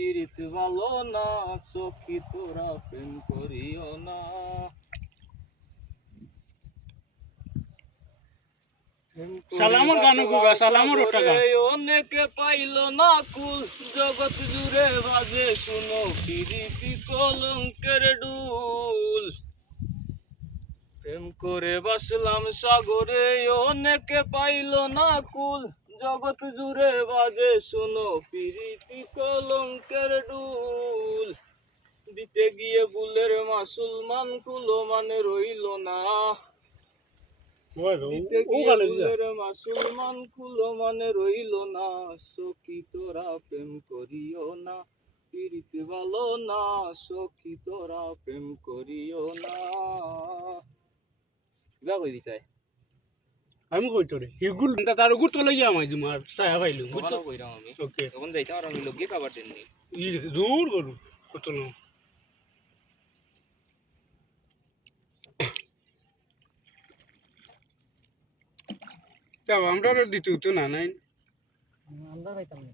পিরিত ভালো না সখী তোরা প্রেম করিও না। সালামর গানও গুগা সালামর টাকা অনেকে পাইল না কুল জগৎ জুড়ে বাজে শুনো পিরিতি কলঙ্কের ডুল। প্রেম করে বাসলাম সাগরে অনেকে পাইল না কুল জগৎ জুড়ে বাজে শুনো পিরিতি কলঙ্কের ডুল। দিতে গিয়ে বুলের মুসলমান কুলো মানে রইল না। দিতে গিয়ে বুলের মুসলমান কুলো মানে রইল না। সখী তোরা প্রেম করিও না পিরিতি ভালো না সখী তোরা প্রেম করিও না। কিবা কই দিতাই আমি কই তোরে হিগুল তার গুড় তো লইয়া আমায় তোমার সায়া পাইলু বুঝছো কই রাম আমি ওকে তখন যাইতাম আর আমি লগে খাবার দেননি ই দূর করু কত না তা আমরা দিতে তো না নাই আমরা খাইতাম না।